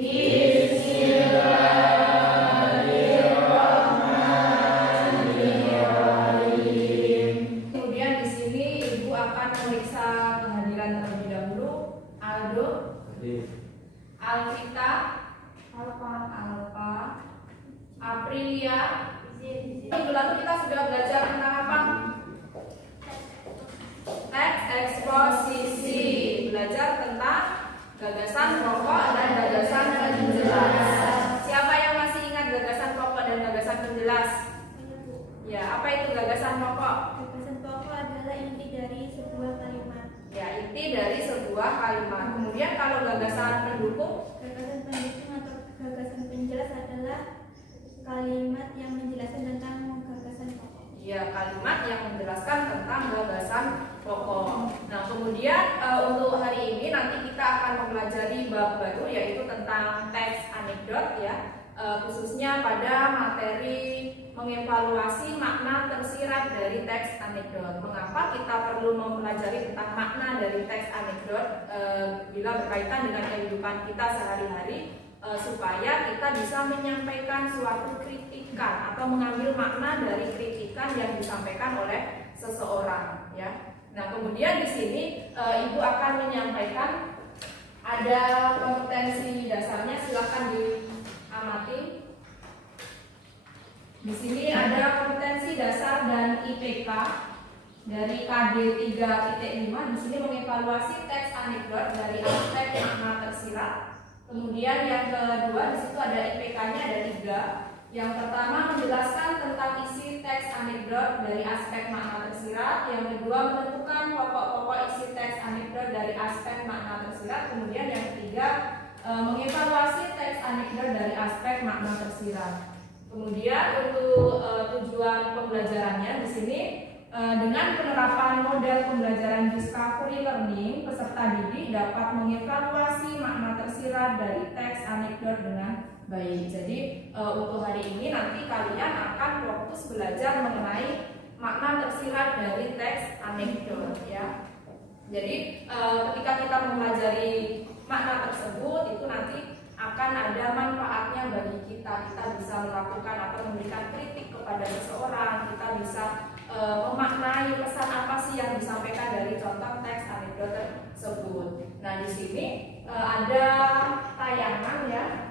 Bismillahirrahmanirrahim. Kemudian di sini Ibu akan memeriksa kehadiran terlebih dahulu Aldo, Alvita, Alfa, Aprilia. Minggu lalu kita sudah belajar tentang apa? Teks eksposisi, belajar tentang gagasan pokok dan gagasan penjelas. Siapa yang masih ingat gagasan pokok dan gagasan penjelas? Ya, apa itu gagasan pokok? Gagasan pokok adalah inti dari sebuah kalimat. Ya, inti dari sebuah kalimat. Kemudian kalau gagasan pendukung? Gagasan pendukung atau gagasan penjelas adalah kalimat yang menjelaskan tentang gagasan pokok. Ya, kalimat yang menjelaskan tentang gagasan pokok. Nah, kemudian untuk hari ini nanti kita akan mempelajari bab baru yaitu tentang teks anekdot ya, khususnya pada materi mengevaluasi makna tersirat dari teks anekdot. Mengapa kita perlu mempelajari tentang makna dari teks anekdot bila berkaitan dengan kehidupan kita sehari-hari? Supaya kita bisa menyampaikan suatu kritikan atau mengambil makna dari kritikan yang disampaikan oleh seseorang ya. Nah, kemudian di sini Ibu akan menyampaikan ada kompetensi dasarnya, silakan diamati. Di sini ada kompetensi dasar dan IPK dari KD 3.5. Di sini mengevaluasi teks anekdot dari aspek makna tersirat. Kemudian yang kedua di situ ada IPK-nya ada 3. Yang pertama menjelaskan tentang isi teks anekdot dari aspek makna tersirat. Yang kedua menentukan pokok-pokok isi teks anekdot dari aspek makna tersirat. Kemudian yang ketiga mengevaluasi teks anekdot dari aspek makna tersirat. Kemudian untuk tujuan pembelajarannya di sini dengan penerapan model pembelajaran discovery learning, peserta didik dapat mengevaluasi makna tersirat dari teks anekdot dengan baik. Jadi untuk hari ini nanti kalian akan fokus belajar mengenai makna tersirat dari teks anekdot ya. Jadi ketika kita mempelajari makna tersebut itu nanti akan ada manfaatnya bagi kita. Kita bisa melakukan atau memberikan kritik kepada seseorang. Kita bisa memaknai pesan apa sih yang disampaikan dari contoh teks anekdot tersebut. Nah, di sini ada tayangan ya.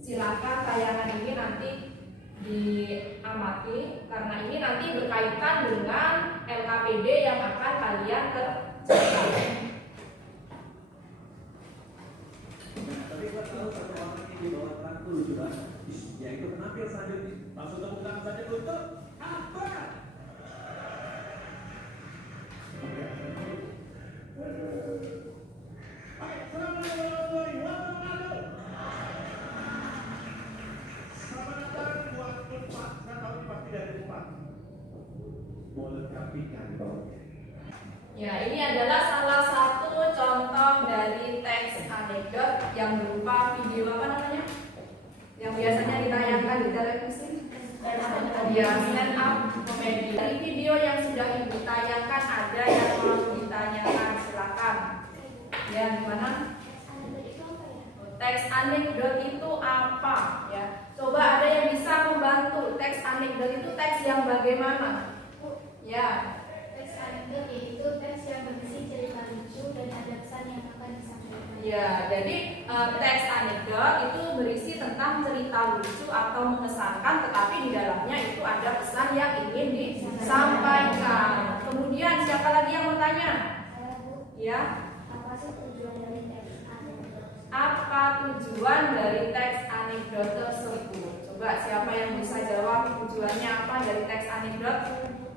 Silakan tayangan ini nanti diamati karena ini nanti berkaitan dengan LKPD yang akan kalian kerjakan. Tapi kita tahu satu orang ini dibawakan kelucuan, yaitu penampil saja langsung tepuk tangan saja untuk apa? Assalamualaikum warahmatullahi wabarakatuh. Selamat datang buat Unpad, saya tahu ini pasti dari Unpad. Melengkapi kantor. Ya, ini adalah salah satu contoh dari teks anekdot yang berupa video apa namanya? Yang biasanya ditayangkan di televisi. Ya, stand up comedy. Dari video yang sudah ditayangkan ada yang mau ditanyakan, silakan. Ya, gimana? Teks anekdot itu apa? Ya, coba ada yang bisa membantu. Teks anekdot itu teks yang bagaimana? Ya. Teks anekdot yaitu teks yang berisi cerita lucu dan ada pesan yang akan disampaikan. Ya, jadi teks anekdot itu berisi tentang cerita lucu atau mengesankan, tetapi di dalamnya itu ada pesan yang ingin disampaikan. Kemudian siapa lagi yang mau tanya? Saya Bu, Ya, apa sih tujuan dari teks anekdot? apa tujuan dari teks anekdot tersebut? Coba siapa yang bisa jawab tujuannya apa dari teks anekdot?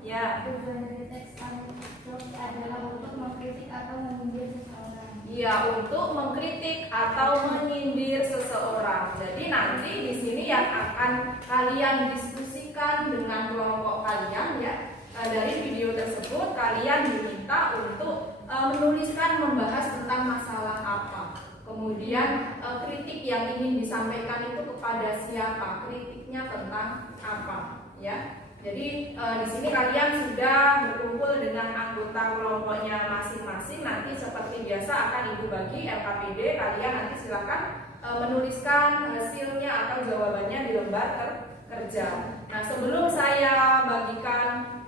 Ya. Tujuan dari teks anekdot adalah untuk mengkritik atau menyindir seseorang. Ya, untuk mengkritik atau menyindir seseorang. Jadi nanti di sini yang akan kalian diskusikan dengan kelompok kalian ya. Dari video tersebut kalian diminta untuk menuliskan membahas tentang masalah apa. Kemudian kritik yang ingin disampaikan itu kepada siapa? Kritiknya tentang apa? Ya. Jadi di sini kalian sudah berkumpul dengan anggota kelompoknya masing-masing. Nanti seperti biasa akan Ibu bagi LKPD. Kalian nanti silakan menuliskan hasilnya atau jawabannya di lembar kerja. Nah, sebelum saya bagikan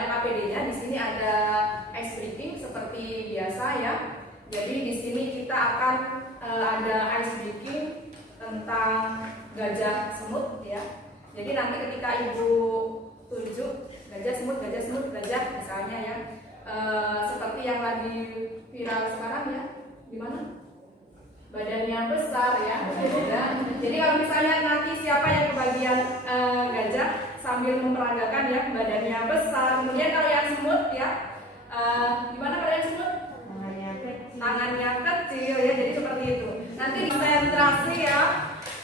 LKPD-nya, di sini ada ice breaking seperti biasa ya. Jadi di sini kita akan ada ice breaking tentang gajah semut ya. Jadi nanti ketika Ibu tunjuk gajah semut gajah misalnya ya, seperti yang lagi viral sekarang ya, gimana? Badannya besar ya. Jadi kalau misalnya nanti siapa yang kebagian gajah sambil memperagakan ya, badannya besar. Kemudian kalau yang semut ya, gimana kalau yang semut? Tangannya kecil ya, jadi seperti itu. Nanti konsentrasi ya.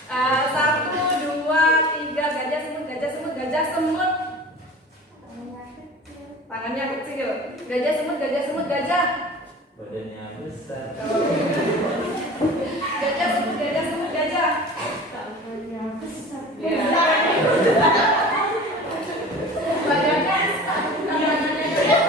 1, 2, 3 gajah semut. Tangannya kecil. Gajah semut gajah. Badannya besar. Gajah semut gajah. Tangannya besar. Ya. Badannya besar, tangannya kecil.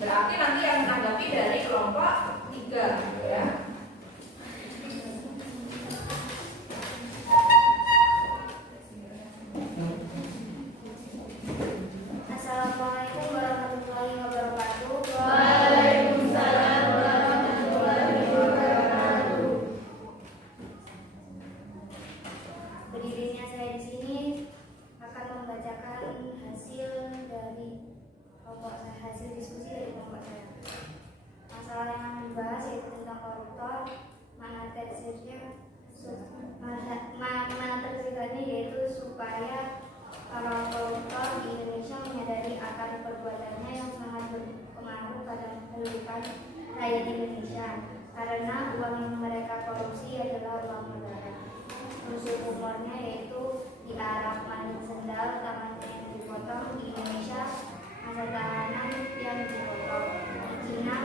Berarti nanti yang menanggapi dari kelompok 3 ya. Assalamualaikum warahmatullahi wabarakatuh. Waalaikumsalam warahmatullahi wabarakatuh. berdirinya saya di sini akan membacakan hasil dari kelompok saya, hasil diskusi dari kelompok saya. Masalah yang dibahas yaitu tentang koruptor, mana tersebutnya yaitu supaya para koruptor di Indonesia menyadari akar perbuatannya yang sangat berpengaruh pada kehidupan rakyat Indonesia, karena uang yang mereka korupsi adalah uang negara. Musuh humornya yaitu di Arab maling sendal, tangannya yang dipotong. Di Indonesia masa tahanan yang dipotong. Di Cina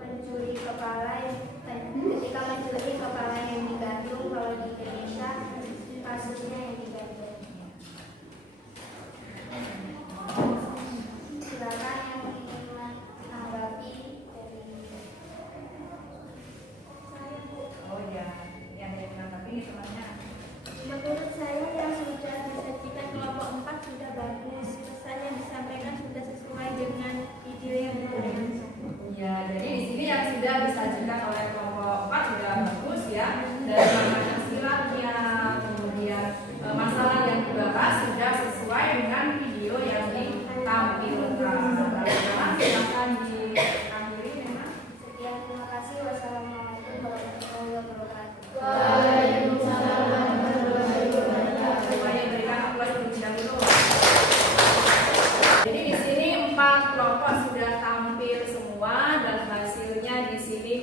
pencuri kepala ketika mencuri kepala yang digantung. Kalau di Indonesia kasusnya yang digantung. Silakan yang ingin menanggapi dari saya, Bu. Oh ya, yang menanggapi ini semuanya. Menurut saya yang sudah disajikan kelompok 4 sudah bagus. Pesan yang disampaikan sudah sesuai dengan video yang dikirim. Ya, jadi di sini yang sudah disajikan oleh kelompok 4 sudah bagus ya. Dari makna silapnya, kemudian masalah yang dibahas sudah sesuai dengan video yang ditampilkan. Silakan diakhiri memang. Sekian, terima kasih. Wassalamualaikum warahmatullahi wabarakatuh. Waalaikumsalam warahmatullahi wabarakatuh. Supaya berikan aplaus terlebih dahulu. Jadi di sini 4 kelompok sudah tampil semua dan hasilnya di sini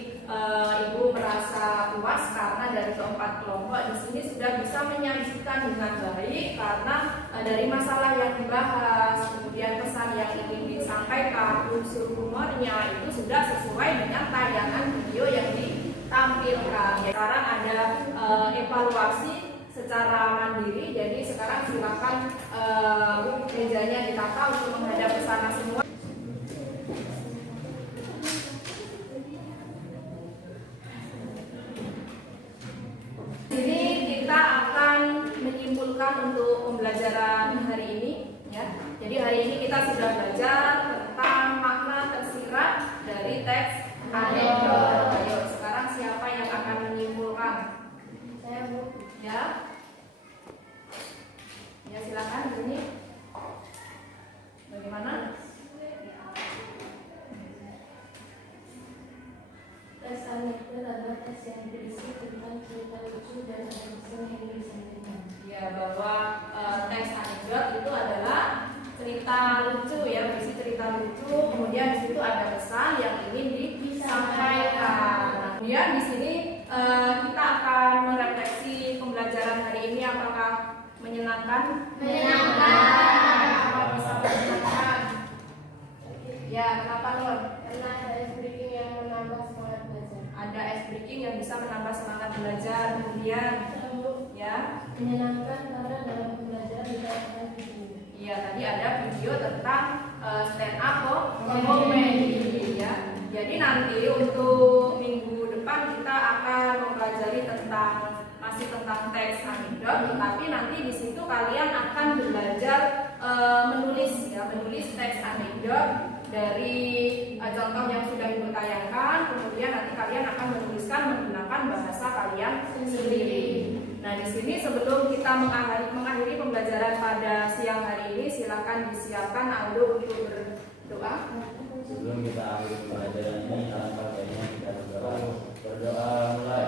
Ibu merasa puas karena dari keempat kelompok di sini sudah bisa menyajikan dengan baik karena dari masalah yang dibahas, kemudian pesan yang ingin disampaikan, unsur humornya itu sudah sesuai dengan tayangan video yang ditampilkan. Sekarang ada evaluasi secara mandiri, jadi sekarang silakan mejanya ditata untuk menghadap ke sana semua. Jadi kita akan menyimpulkan untuk pembelajaran hari ini ya. Jadi hari ini kita sudah belajar tentang makna tersirat dari teks anekdot. Ayo sekarang siapa yang akan menyimpulkan? Saya, Bu. Ya. Ya silakan ini. Bagaimana? Tes anekdot adalah tes yang berisi tentang cerita lucu dan pesan yang disampaikan. Ya, bahwa teks anekdot itu adalah cerita lucu ya, berisi cerita lucu. Kemudian di situ ada pesan yang ingin disampaikan. Nah, kemudian di sini kita akan merefleksi pembelajaran hari ini apakah menyenangkan? Menyenangkan. Apa bisa menyenangkan? Ya, kenapa Nur? Karena ada ice breaking yang menambah semangat belajar. Ada ice breaking yang bisa menambah semangat belajar. Kemudian ya. Menyenangkan karena dalam pembelajaran tidak ada video. Iya, tadi ada video tentang stand up comedy ya. Jadi nanti untuk minggu depan kita akan mempelajari masih tentang teks anekdot, tetapi nanti di situ kalian akan belajar menulis teks anekdot dari contoh yang sudah Ibu tayangkan. Kemudian nanti kalian akan menuliskan menggunakan bahasa kalian sendiri. Nah, di sini sebelum kita mengakhiri pembelajaran pada siang hari ini, silakan disiapkan audio untuk berdoa. Sebelum kita akhiri pelajaran ini, alangkah baiknya kita berdoa. Berdoa mulai.